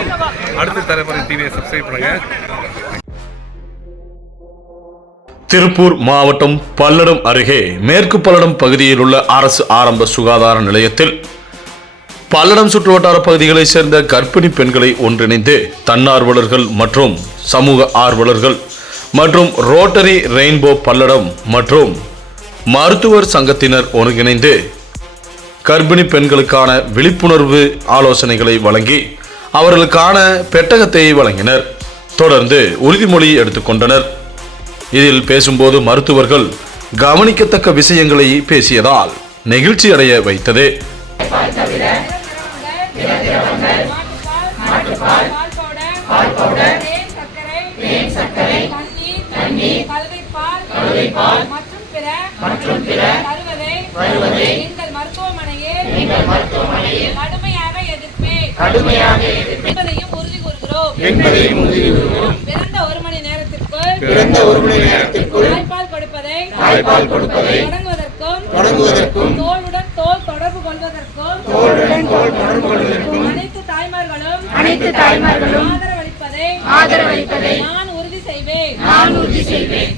வணக்கம். அடுத்த தலைமுறை டிவியை சப்ஸ்கிரைப் பண்ணுங்க. திருப்பூர் மாவட்டம் பல்லடம் அருகே மேற்கு பல்லடம் பகுதியில் உள்ள அரசு ஆரம்ப சுகாதார நிலையத்தில் பல்லடம் சுற்றுவட்டார பகுதிகளைச் சேர்ந்த கர்ப்பிணி பெண்களை ஒன்றிணைந்து தன்னார்வலர்கள் மற்றும் சமூக ஆர்வலர்கள் மற்றும் ரோட்டரி ரெயின்போ பல்லடம் மற்றும் மருத்துவர் சங்கத்தினர் ஒருங்கிணைந்து கர்ப்பிணி பெண்களுக்கான விழிப்புணர்வு ஆலோசனைகளை வழங்கி அவர்களுக்கான பெட்டகத்தை வழங்கினர். தொடர்ந்து உறுதிமொழி எடுத்துக்கொண்டனர். இதில் பேசும்போது மருத்துவர்கள் கவனிக்கத்தக்க விஷயங்களை பேசியதால் நெகிழ்ச்சி அடைய வைத்தது மற்றும் பிற தருவதை எங்கள் மருத்துவமனையில் கடுமையாக எதிர்ப்பேன் என்பதையும் உறுதி கூறுகிறோம். பிறந்த ஒரு மணி நேரத்திற்குள் தாய்ப்பால் கொடுப்பதை தொடங்குவதற்கும் தோளுடன் தோல் தொடர்பு கொள்வதற்கும் அனைத்து தாய்மார்களும் அனைத்து தாய்மார்களும் ஆதரவளிப்பதை ஆதரவளிப்பதை நான் உறுதி செய்வேன். நான் உறுதி செய்வேன்.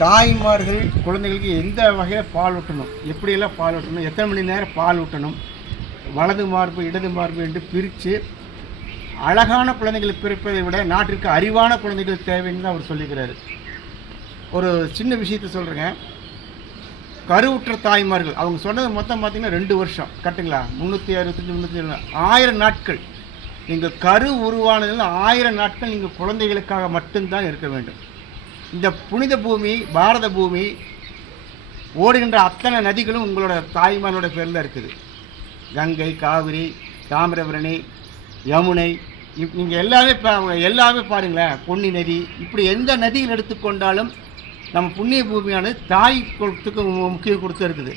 தாய்மார்கள் குழந்தைகளுக்கு எந்த வகையில் பால் ஊட்டணும்? எப்படியெல்லாம் பால் ஊட்டணும்? எத்தனை மணி நேரம் பால் ஊட்டணும்? வலது மார்பு இடது மார்பு என்று பிரித்து அழகான குழந்தைகள் பிறப்பதை விட நாட்டிற்கு அறிவான குழந்தைகள் தேவைன்னு தான் அவர் சொல்லிக்கிறார். ஒரு சின்ன விஷயத்தை சொல்கிறேங்க கருவுற்ற தாய்மார்கள் அவங்க சொன்னது மொத்தம் பார்த்திங்கன்னா ரெண்டு வருஷம். கரெக்டுங்களா முந்நூற்றி அறுபத்தஞ்சு முந்நூற்றி ஆயிரம் நாட்கள். நீங்கள் கரு உருவானதில் ஆயிரம் நாட்கள் நீங்கள் குழந்தைகளுக்காக மட்டும்தான் இருக்க வேண்டும். இந்த புனித பூமி பாரத பூமி ஓடுகின்ற அத்தனை நதிகளும் உங்களோட தாய்மாரோட பேரில் இருக்குது. கங்கை காவிரி தாமிரபரணி யமுனை இப் நீங்கள் எல்லாமே பா- எல்லாமே பாருங்களேன் பொன்னி நதி. இப்படி எந்த நதிகள் எடுத்துக்கொண்டாலும் நம்ம புண்ணிய பூமியானது தாய் குளத்துக்கு மு- முக்கியம் கொடுத்துருக்குது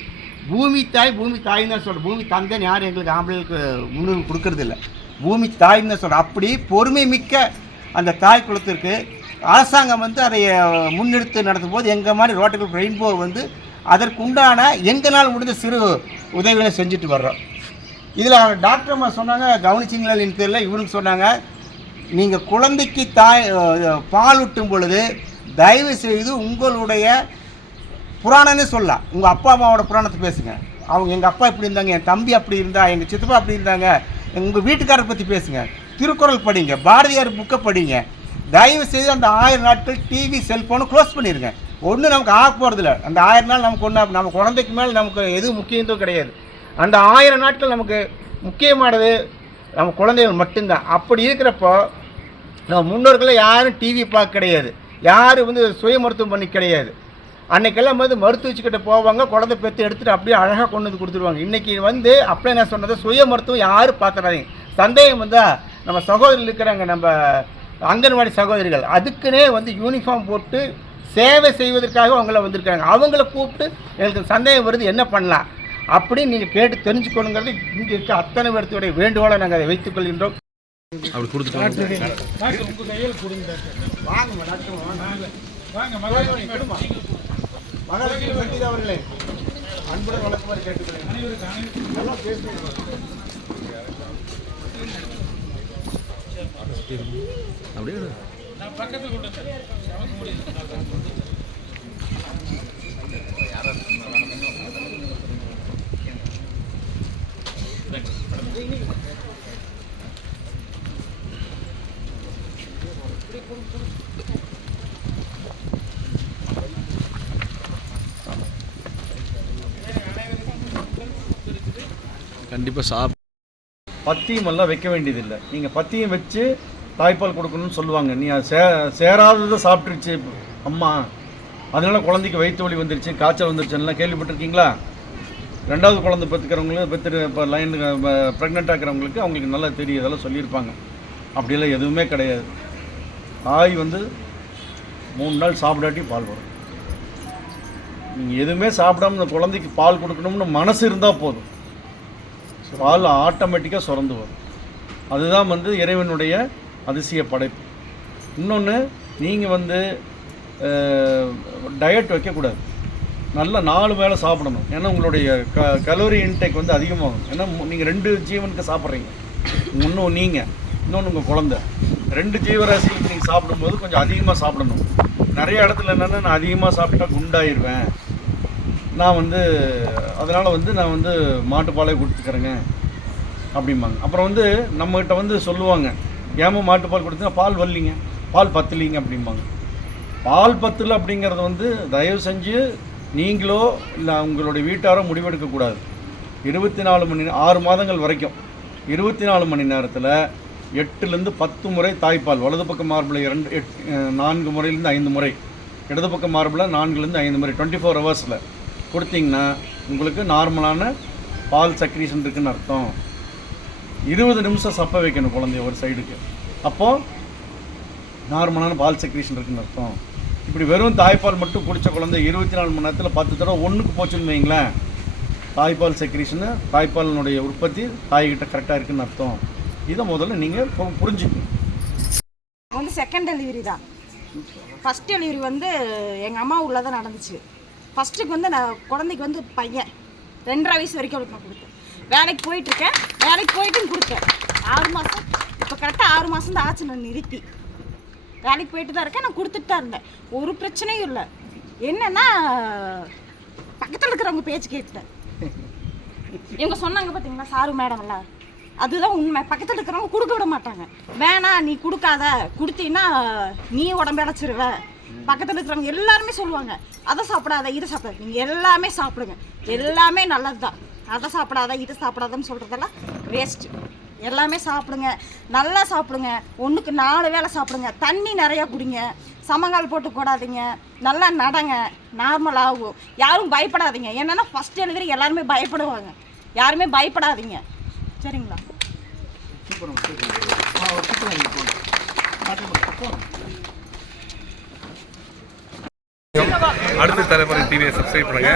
பூமி தாய் பூமி தாய்ன்னு தான் சொல்கிற பூமி தந்தைன்னு யாரும் எங்களுக்கு ஆம்பளைக்கு முன்னுரிமை கொடுக்கறதில்ல. பூமி தாய்ன்னு தான் சொல்கிறேன் அப்படி பொறுமை மிக்க அந்த தாய் குளத்திற்கு அரசாங்கம் வந்து அதை முன்னெடுத்து நடத்தும் போது எங்கள் மாதிரி ரோட்டரி ரெயின்போ வந்து அதற்குண்டான எங்களால் முடிந்த சிறு உதவிகளை செஞ்சுட்டு வர்றோம். இதில் டாக்டர் அம்மா சொன்னாங்க கவனிச்சிங்களா தெரியல இவனுக்கு சொன்னாங்க நீங்கள் குழந்தைக்கு தாய் பால் ஊட்டும் பொழுது தயவு செய்து உங்களுடைய புராணம்னு சொல்லலாம். உங்கள் அப்பா அம்மாவோட புராணத்தை பேசுங்க. அவங்க எங்கள் அப்பா இப்படி இருந்தாங்க என் தம்பி அப்படி இருந்தா எங்கள் சித்தப்பா அப்படி இருந்தாங்க உங்கள் வீட்டுக்காரரை பற்றி பேசுங்க. திருக்குறள் படிங்க பாரதியார் புக்கை படிங்க. தயவு செய்து அந்த ஆயிரம் நாட்கள் டிவி செல்ஃபோனை க்ளோஸ் பண்ணிடுங்க ஒன்றும் நமக்கு ஆக போகிறதில்ல அந்த ஆயிரம் நாள் நமக்கு ஒன்று நம்ம குழந்தைக்கு மேலே நமக்கு எதுவும் முக்கியத்துவம் கிடையாது. அந்த ஆயிரம் நாட்கள் நமக்கு முக்கியமானது நம்ம குழந்தைகள் மட்டும்தான். அப்படி இருக்கிறப்போ நம்ம முன்னோர்களை யாரும் டிவி பார்க்க கிடையாது. யாரும் வந்து சுய மருத்துவம் பண்ணி கிடையாது. அன்னைக்கெல்லாம் வந்து மருத்துவச்சிக்கிட்ட போவாங்க குழந்தை பெற்று எடுத்துகிட்டு அப்படியே அழகாக கொண்டு வந்து கொடுத்துருவாங்க. இன்றைக்கி வந்து அப்படியே நான் சொன்னது சுய மருத்துவம் யாரும் பார்த்துறாதீங்க. சந்தேகம் வந்தால் நம்ம சகோதரர் இருக்கிறாங்க நம்ம அங்கன்வாடி சகோதரிகள் அதுக்குன்னே வந்து யூனிஃபார்ம் போட்டு சேவை செய்வதற்காக அவங்கள வந்திருக்காங்க. அவங்கள கூப்பிட்டு எங்களுக்கு சந்தேகம் வருது என்ன பண்ணலாம்? அப்படின்னு நீங்கள் கேட்டு தெரிஞ்சுக்கணுங்கிறது இங்கே இருக்க அத்தனை பேர்த்துடைய வேண்டுகோளை நாங்கள் அதை வைத்துக் கொள்கின்றோம். அப்படி கொடுத்துட்டு வாங்க. டாக்டர் வாங்க வாங்க மகாலட்சுமி சங்கீதா அவர்களே. அன்புடன் வழக்குமாறு கேட்டுக்கிறேன் அப்படியே? கண்டிப்பாக சாப் பத்தியும் எல்லாம் வைக்க வேண்டியதில்லை. நீங்கள் பத்தியம் வச்சு தாய்ப்பால் கொடுக்கணும்னு சொல்லுவாங்க. நீ சே சேராததை சாப்பிட்டுருச்சு அம்மா. அதனால் குழந்தைக்கு வயிற்று வலி வந்துருச்சு காய்ச்சல் வந்துருச்சுலாம் கேள்விப்பட்டிருக்கீங்களா? ரெண்டாவது குழந்தை பெற்றுக்கிறவங்களுக்கு பெற்று இப்போ லைன் ப்ரெக்னெண்ட் இருக்கிறவங்களுக்கு அவங்களுக்கு நல்லா தெரியும். இதெல்லாம் சொல்லியிருப்பாங்க. அப்படியெல்லாம் எதுவுமே கிடையாது. தாய் வந்து மூணு நாள் சாப்பிடாட்டி பால் வரும். நீங்கள் எதுவுமே சாப்பிடாம இந்த குழந்தைக்கு பால் கொடுக்கணும்னு மனசு இருந்தால் போதும். பால் ஆட்டோமேட்டிக்காக சுரந்து வரும். அதுதான் வந்து இறைவனுடைய அதிசய படைப்பு. இன்னொன்று நீங்கள் வந்து டயட் வைக்கக்கூடாது. நல்ல நாலு வேளை சாப்பிடணும். ஏன்னா உங்களுடைய க கலோரி இன்டேக் வந்து அதிகமாகும். ஏன்னா நீங்கள் ரெண்டு ஜீவனுக்கு சாப்பிட்றீங்க. இன்னும் நீங்கள் இன்னொன்று உங்கள் குழந்த. ரெண்டு ஜீவராசிக்கு நீங்கள் சாப்பிடும்போது கொஞ்சம் அதிகமாக சாப்பிடணும். நிறைய இடத்துல என்னென்னா நான் அதிகமாக சாப்பிட்டா குண்டாயிருவேன். நான் வந்து அதனால் வந்து நான் வந்து மாட்டுப்பாலே கொடுத்துக்கிறேங்க அப்படிம்பாங்க. அப்புறம் வந்து நம்மகிட்ட வந்து சொல்லுவாங்க ஏமா மாட்டுப்பால் கொடுத்தீங்கன்னா பால் வரலிங்க பால் பத்தலிங்க அப்படிம்பாங்க. பால் பத்தலை அப்படிங்கிறது வந்து தயவு செஞ்சு நீங்களோ இல்லை உங்களுடைய வீட்டாரோ முடிவெடுக்கக்கூடாது இருபத்தி நாலு மணி ஆறு மாதங்கள் வரைக்கும் இருபத்தி நாலு மணி நேரத்தில் எட்டுலேருந்து பத்து முறை தாய்ப்பால் வலது பக்கம் மார்பில் இரண்டு எட் நான்கு முறையிலேருந்து ஐந்து முறை இடது பக்கம் மார்பில் நான்குலேருந்து ஐந்து முறை டுவெண்ட்டி ஃபோர் ஹவர்ஸில் கொடுத்தீங்கன்னா உங்களுக்கு நார்மலான பால் சக்ரீஷன் இருக்குன்னு அர்த்தம். இருபது நிமிஷம் சப்ப வைக்கணும் குழந்தைய ஒரு சைடுக்கு. அப்போது நார்மலான பால் சக்ரீஷன் இருக்குன்னு அர்த்தம். இப்படி வெறும் தாய்ப்பால் மட்டும் குடித்த குழந்தை இருபத்தி நாலு மணி நேரத்தில் பத்து தடவை ஒன்றுக்கு போச்சுன்னு வைங்களேன். தாய்ப்பால் செக்ரீஷனு தாய்ப்பாலினுடைய உற்பத்தி தாய்கிட்ட கரெக்டாக இருக்குன்னு அர்த்தம். இதை முதல்ல நீங்கள் புரிஞ்சுக்கணும். வந்து செகண்ட் டெலிவரி தான். ஃபஸ்ட் டெலிவரி வந்து எங்கள் அம்மா உள்ளே தான் நடந்துச்சு. ஃபஸ்ட்டுக்கு வந்து நான் குழந்தைக்கு வந்து பையன். ரெண்டரை வயசு வரைக்கும் அவளுக்கு நான் கொடுத்தேன். வேலைக்கு போயிட்டுருக்கேன். வேலைக்கு போயிட்டும் கொடுத்தேன். ஆறு மாதம் இப்போ கரெக்டாக ஆறு மாதம் தான் ஆச்சு நான் நிறுத்தி. வேலைக்கு போயிட்டு தான் இருக்கேன். நான் கொடுத்துட்டு தான் இருந்தேன். ஒரு பிரச்சனையும் இல்லை. என்னன்னா பக்கத்தில் இருக்கிறவங்க பேச்சு கேட்டேன் இவங்க சொன்னாங்க பார்த்தீங்களா சாரு மேடம் எல்லாம்? அதுதான் உண்மை. பக்கத்தில் இருக்கிறவங்க கொடுக்க விட மாட்டாங்க. வேணாம் நீ கொடுக்காத. கொடுத்தீங்கன்னா நீ உடம்பு இழைச்சிருவ பக்கத்தில் இருக்கிறவங்க எல்லாருமே சொல்லுவாங்க அதை சாப்பிடாத இதை சாப்பிடாத. நீங்கள் எல்லாமே சாப்பிடுங்க. எல்லாமே நல்லது தான் அதை சாப்பிடாத இதை சாப்பிடாதன்னு சொல்கிறதெல்லாம் வேஸ்ட்டு எல்லாமே சாப்பிடுங்க. நல்லா சாப்பிடுங்க. ஒன்றுக்கு நாலு வேளை சாப்பிடுங்க. தண்ணி நிறையா குடிங்க. சமங்கால் போட்டு போடாதீங்க. நல்லா நடங்க. நார்மல் ஆகும். யாரும் பயப்படாதீங்க. என்னென்னா ஃபஸ்ட் எழுதுகிற எல்லாருமே பயப்படுவாங்க. யாருமே பயப்படாதீங்க. சரிங்களா? அடுத்த தலைமுறை டிவியை சப்ஸ்கிரைப் பண்ணுங்க.